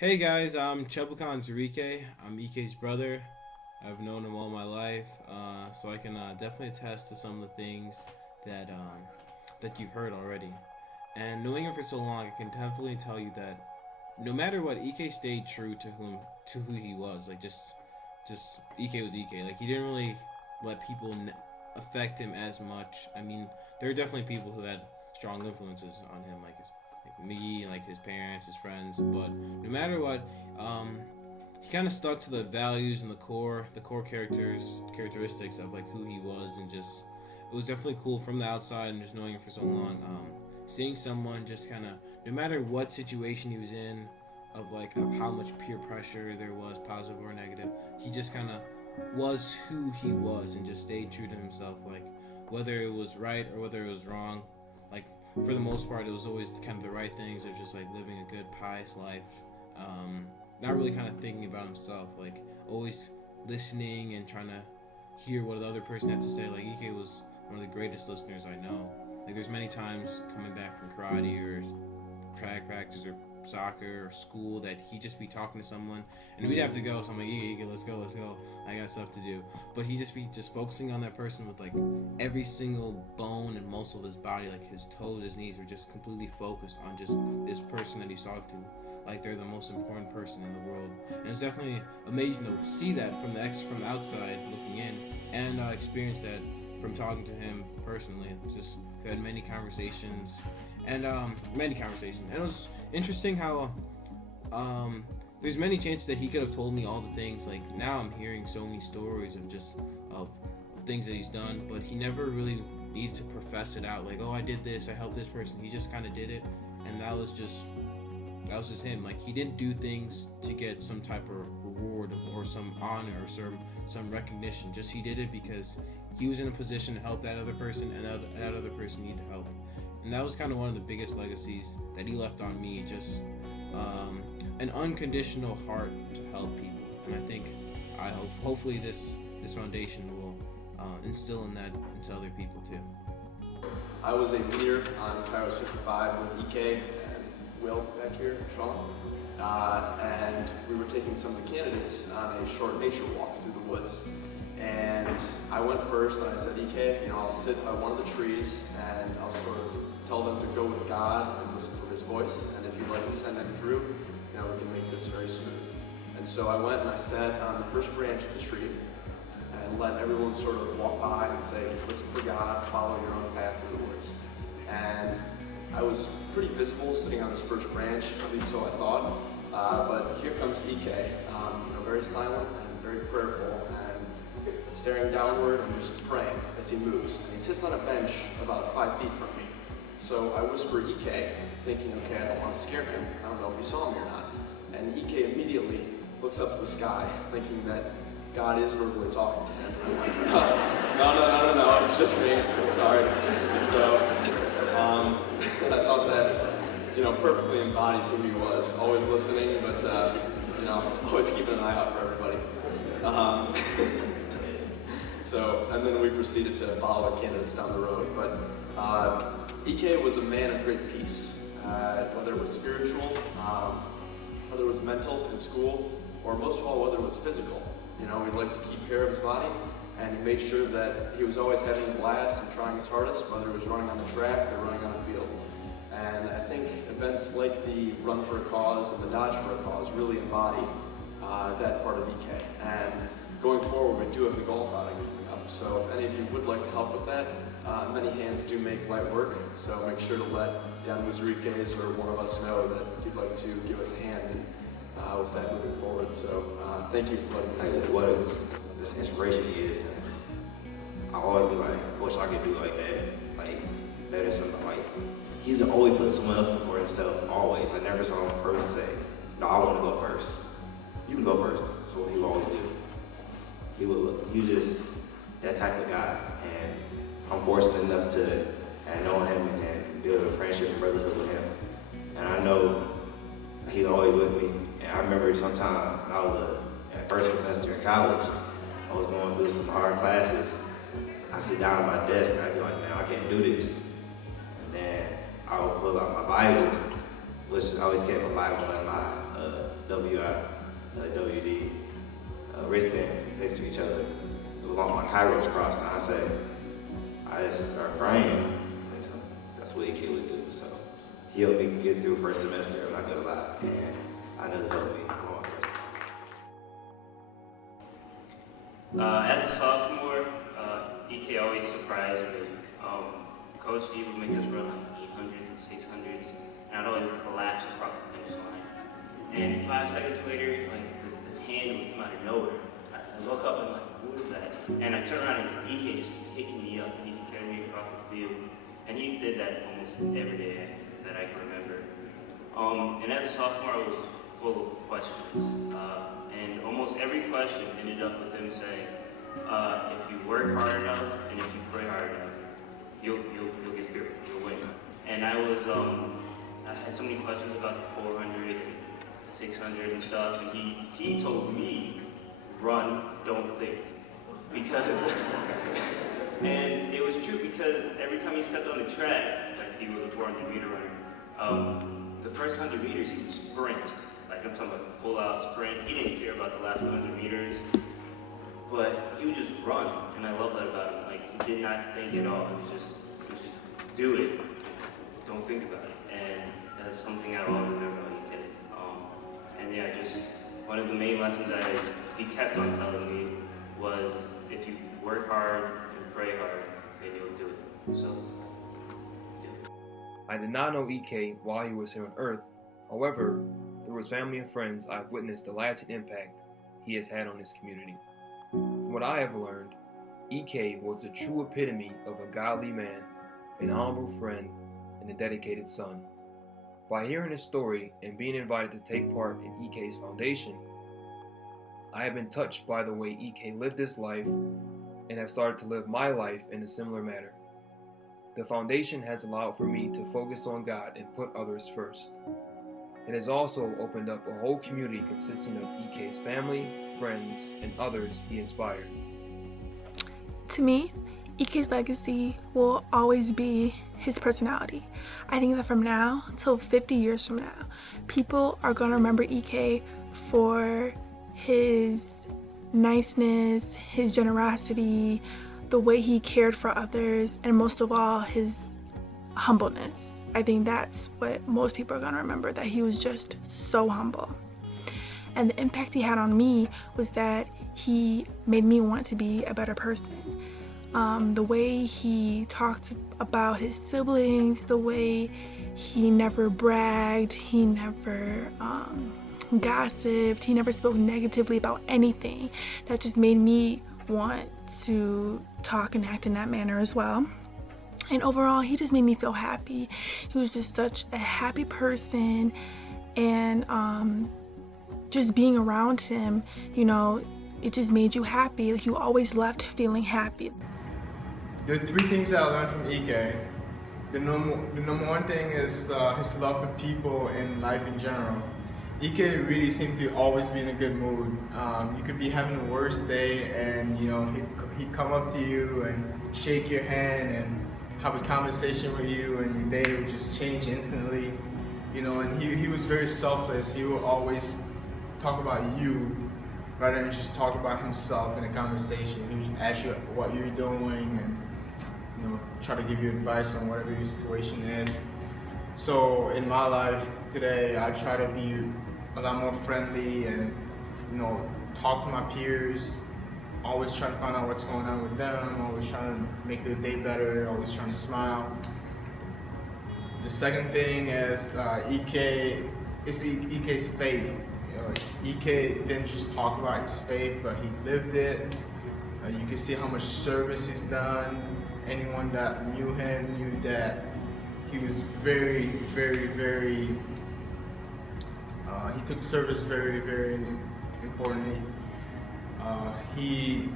Hey guys, I'm Chebukon's Enrique. I'm Ike's brother. I've known him all my life, so I can definitely attest to some of the things that that you've heard already. And knowing him for so long, I can definitely tell you that no matter what, Ike stayed true to who he was. Like just Ike was Ike. Like he didn't really let people affect him as much. I mean, there are definitely people who had strong influences on him, like me, like his parents, his friends. But no matter what, he kind of stuck to the values and the core characteristics of like who he was, and just it was definitely cool from the outside and just knowing him for so long. Seeing someone just kind of, no matter what situation he was in, of how much peer pressure there was, positive or negative, he just kind of was who he was and just stayed true to himself. Like whether it was right or whether it was wrong, like for the most part, it was always kind of the right things of just like living a good, pious life. Not really kind of thinking about himself, like always listening and trying to hear what the other person had to say. Like Ike was one of the greatest listeners I know. Like there's many times coming back from karate or track practice or soccer or school that he'd just be talking to someone and we'd have to go. So I'm like, Ike, let's go. I got stuff to do. But he'd just be just focusing on that person with like every single bone and muscle of his body, like his toes, his knees were just completely focused on just this person that he's talking to. Like they're the most important person in the world. And it's definitely amazing to see that from the outside looking in, and experience that from talking to him personally. It's just we had and it was interesting how there's many chances that he could have told me all the things. Like now I'm hearing so many stories of things that he's done, but he never really needed to profess it out. Like, oh, I did this, I helped this person. He just kind of did it, and that was just him. Like he didn't do things to get some type of reward or some honor or some recognition. Just he did it because he was in a position to help that other person, and that other person needed help. And that was kind of one of the biggest legacies that he left on me. Just an unconditional heart to help people. And I think hopefully this foundation will instill in that into other people too. I was a leader on Kairos 55 with EK and Will back here, Sean. And we were taking some of the candidates on a short nature walk through the woods. And I went first and I said, EK, I'll sit by one of the trees and I'll sort of tell them to go with God and listen for his voice. And if you'd like to send them through, we can make this very smooth. And so I went and I sat on the first branch of the tree and let everyone sort of walk by and say, listen for God, follow your own path through the woods. And I was pretty visible sitting on this first branch, at least so I thought. But here comes EK, very silent and very prayerful and staring downward and just praying as he moves. And he sits on a bench about 5 feet from me. So I whisper EK, thinking, okay, I don't want to scare him. I don't know if he saw me or not. And EK immediately looks up to the sky, thinking that God is verbally talking to him. And I'm like, no, it's just me. I'm sorry. So, and I thought that, perfectly embodied who he was. Always listening, but, always keeping an eye out for everybody. So, and then we proceeded to follow the candidates down the road. But EK was a man of great peace, whether it was spiritual, whether it was mental in school, or most of all, whether it was physical. He liked to keep care of his body, and he made sure that he was always having a blast and trying his hardest, whether it was running on the track or running on the field. And I think events like the Run for a Cause and the Dodge for a Cause really embody that part of EK. And going forward, we do have the golf outing coming up. So if any of you would like to help with that, many hands do make light work. So make sure to let Jan Muzriquez or one of us know that you'd like to give us a hand with that moving forward. So thank you for letting me This is what this inspiration is. I always be like, I wish I could do like that. Like, better something like, he's always put someone else before himself, always. I never saw him first say, no, I want to go first. You can go first. That's what he would always do. He was just that type of guy. And I'm fortunate enough to have known him and build a friendship and brotherhood with him. And I know he's always with me. And I remember sometime when I was at first semester in college, I was going through some hard classes. I sit down at my desk and I'd be like, man, I can't do this. And then I would pull out my Bible, which I always kept my Bible in my WIWD wristband next to each other with my Kairos crossed. And I just start praying. Like, so that's what a kid would do. So he helped me get through first semester. I'm not gonna lie, and I know it helped me go on first. As a sophomore, EK always surprised me. Coach Steve would make us run like 800s and 600s, and I'd always collapse across the finish line. And 5 seconds later, like this hand would come out of nowhere. I look up and I'm like, what is that? And I turn around and it's EK just picking me up, and he's carrying me across the field. And he did that almost every day that I can remember. And as a sophomore, I was full of questions. And almost every question ended up with him saying, if you work hard enough and if you pray hard enough, you'll get through, you'll win. And I had so many questions about the 400 and the 600 and stuff, and he told me, run, don't think. Because, and it was true because every time he stepped on the track, like he was a 400-meter runner, the first 100 meters he would sprint. Like I'm talking about a full-out sprint. He didn't care about the last 100 meters, but he would just run, and I love that about him. Like he did not think at all. He was just do it. Don't think about it. And that's something I always remember when he did. And yeah, just one of the main lessons that he kept on telling me was if you work hard and pray hard, then you'll do it. So, yeah. I did not know EK while he was here on Earth. However, through his family and friends, I've witnessed the lasting impact he has had on this community. From what I have learned, EK was a true epitome of a godly man, an honorable friend, and a dedicated son. By hearing his story and being invited to take part in EK's foundation, I have been touched by the way EK lived his life and have started to live my life in a similar manner. The foundation has allowed for me to focus on God and put others first. It has also opened up a whole community consisting of EK's family, friends, and others he inspired. To me, EK's legacy will always be his personality. I think that from now till 50 years from now, people are going to remember EK for his niceness, his generosity, the way he cared for others, and most of all, his humbleness. I think that's what most people are going to remember, that he was just so humble. And the impact he had on me was that he made me want to be a better person. The way he talked about his siblings, the way he never bragged, he never gossiped, he never spoke negatively about anything. That just made me want to talk and act in that manner as well. And overall, he just made me feel happy. He was just such a happy person, and just being around him, you know, it just made you happy. Like, you always left feeling happy. There are 3 things that I learned from EK. The number one thing is his love for people and life in general. EK really seemed to always be in a good mood. You could be having the worst day, and you know he'd come up to you and shake your hand and have a conversation with you, and your day would just change instantly. You know, and he was very selfless. He would always talk about you rather than just talk about himself in a conversation. He would ask you what you're doing and, you know, try to give you advice on whatever your situation is. So in my life today, I try to be a lot more friendly and, you know, talk to my peers, always trying to find out what's going on with them, always trying to make their day better, always trying to smile. The second thing is EK's faith. You know, EK didn't just talk about his faith, but he lived it. You can see how much service he's done. Anyone that knew him knew that he was very, very, very, he took service very, very importantly. He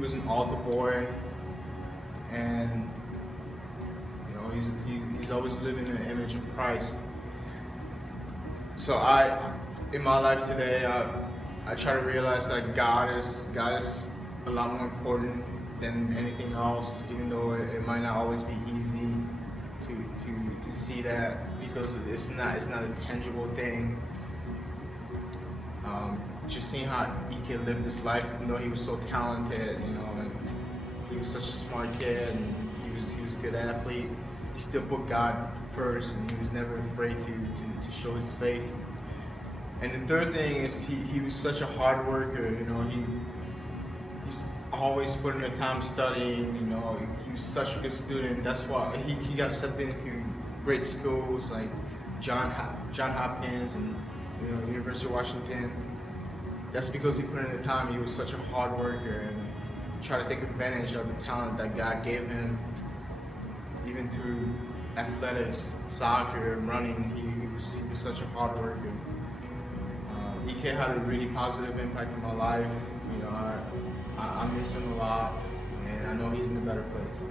was an altar boy, and you know he's always living in the image of Christ. So in my life today, I try to realize that God is a lot more important than anything else, even though it might not always be easy to to see that, because it's not a tangible thing. Just seeing how Ike lived his life, even though he was so talented, you know, and he was such a smart kid, and he was a good athlete. He still put God first, and he was never afraid to show his faith. And the third thing is he was such a hard worker. You know, he's always putting the time studying. You know, he was such a good student. That's why he got accepted into great schools like John Hopkins and, you know, University of Washington. That's because he put in the time. He was such a hard worker and tried to take advantage of the talent that God gave him. Even through athletics, soccer, running, he was such a hard worker. Ike had a really positive impact in my life. You know, I miss him a lot, and I know he's in a better place.